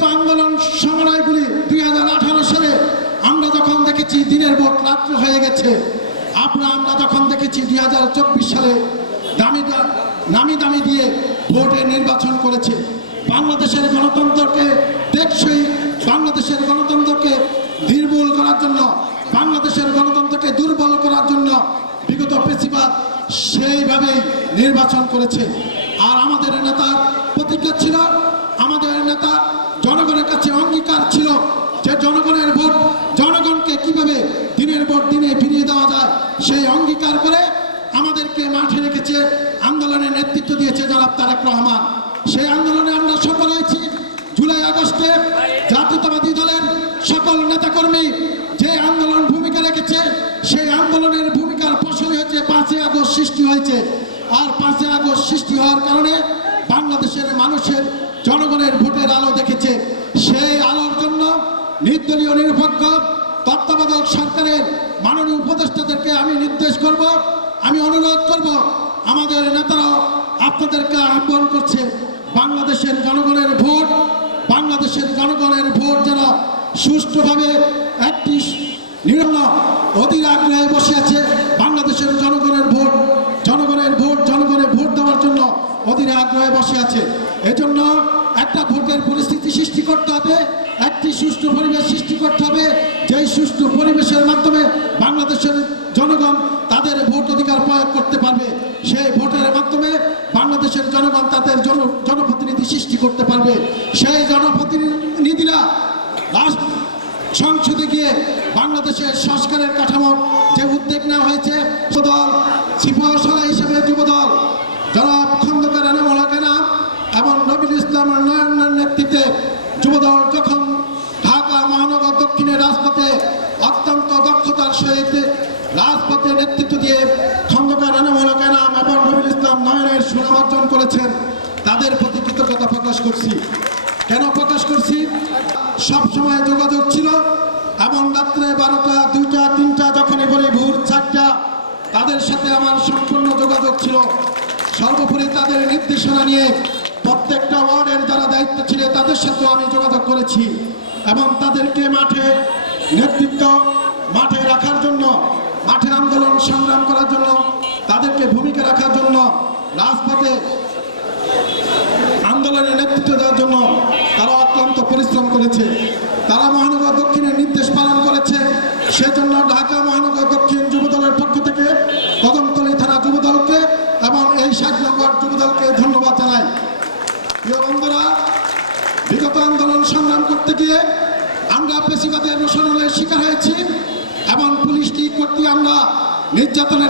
বিগত আন্দোলন সংগ্রামগুলি দুই হাজার আঠারো সালে আমরা যখন দেখেছি, দিনের ভোট রাত্র হয়ে গেছে। আমরা আমরা যখন দেখেছি, দুই হাজার চব্বিশ সালে দামি নামি দামি দিয়ে ভোটে নির্বাচন করেছে। বাংলাদেশের গণতন্ত্রকে টেকসই, বাংলাদেশের গণতন্ত্রকে নির্মূল করার জন্য, বাংলাদেশের গণতন্ত্রকে দুর্বল করার জন্য বিগত পেশিবাদ সেইভাবেই নির্বাচন করেছে। আর আমাদের নেতার প্রতিজ্ঞা ছিল, আমাদের নেতা জনগণের কাছে অঙ্গীকার ছিল যে জনগণের ভোট, জনগণকে কীভাবে দিনের ভোট দিনে ফিরিয়ে দেওয়া যায়, সেই অঙ্গীকার করে আমাদেরকে মাঠে রেখেছে আন্দোলনের নেতৃত্ব দিয়েছে জনাব তারেক রহমান। সেই আন্দোলনে আমরা সফল হয়েছি জুলাই আগস্টে জাতীয়তাবাদী দলের সকল নেতাকর্মী যে আন্দোলন ভূমিকা রেখেছে, সেই আন্দোলনের ভূমিকার ফসল হয়েছে পাঁচই আগস্ট সৃষ্টি হয়েছে। আর পাঁচই আগস্ট সৃষ্টি হওয়ার কারণে বাংলাদেশের মানুষের জনগণের ভোটের আলো দেখেছে সেই আলোর জন্য নির্দলীয় নিরপেক্ষ তত্ত্বাবধায়ক সরকারের মাননীয় উপদেষ্টাদেরকে আমি নির্দেশ করব, আমি অনুরোধ করব, আমাদের নেতারাও আপনাদেরকে আহ্বান করছে, বাংলাদেশের জনগণের ভোট, বাংলাদেশের জনগণের ভোট যেন সুষ্ঠুভাবে একটি নিরন্ন অধীর আগ্রহে বসে আছে মাধ্যমে বাংলাদেশের জনগণ তাদের ভোট অধিকার প্রয়োগ করতে পারবে। সেই ভোটের মাধ্যমে বাংলাদেশের জনগণ তাদের জন, জনপ্রতিনিধি সৃষ্টি করতে পারবে। সেই জনপ্রতিনিধিরা রাষ্ট্র সংসদে গিয়ে বাংলাদেশের সংস্কারের কাঠামোর যে উদ্যোগ নেওয়া হয়েছে দল সিপাহশালা হিসেবে যুবদল, জনাব খন্দকার এনামুল হক এনাম এবং নবীল ইসলাম নয়নের নেতৃত্বে যুবদল যখন ঢাকা মহানগর দক্ষিণের রাজপথে অত্যন্ত দক্ষতার সহিত রাজপথে নেতৃত্ব দিয়ে খন্দকার এনামুল হক এনাম এবং নবীল ইসলাম নয়নের সুনাম অর্জন করেছেন তাদের প্রতি কৃতজ্ঞতা প্রকাশ করছি। কেন প্রকাশ করছি? সব সময় যোগাযোগ ছিল, এমন রাত্রে বারোটা, দুইটা, তিনটা যখনই বলি ভোর চারটা, তাদের সাথে আমার সম্পূর্ণ যোগাযোগ ছিল। সর্বোপরি তাদের নির্দেশনা নিয়ে প্রত্যেকটা ওয়ার্ডের যারা দায়িত্ব ছিল, তাদের সাথেও আমি যোগাযোগ করেছি এবং তাদেরকে মাঠে নেতৃত্ব, মাঠে রাখার জন্য, মাঠে আন্দোলন সংগ্রাম করার জন্য, তাদেরকে ভূমিকা রাখার জন্য রাজপথে আন্দোলনের নেতৃত্ব দেওয়ার জন্য তারা অক্লান্ত পরিশ্রম করেছে। তারা মহানগর দক্ষিণের নির্দেশ পালন করেছে। সেজন্য ঢাকা মহানগর দক্ষিণ যুবদলের পক্ষ থেকে কদমতলী থানা যুবদলকে এবং এই ষাট নম্বর যুবদলকে ধন্যবাদ জানাই। প্রিয় বন্ধুরা, বিগত আন্দোলন সংগ্রাম করতে গিয়ে আমরা পেশিবাদের রোশনের শিকার হয়েছি এবং পুলিশটি করতে আমরা নির্যাতনের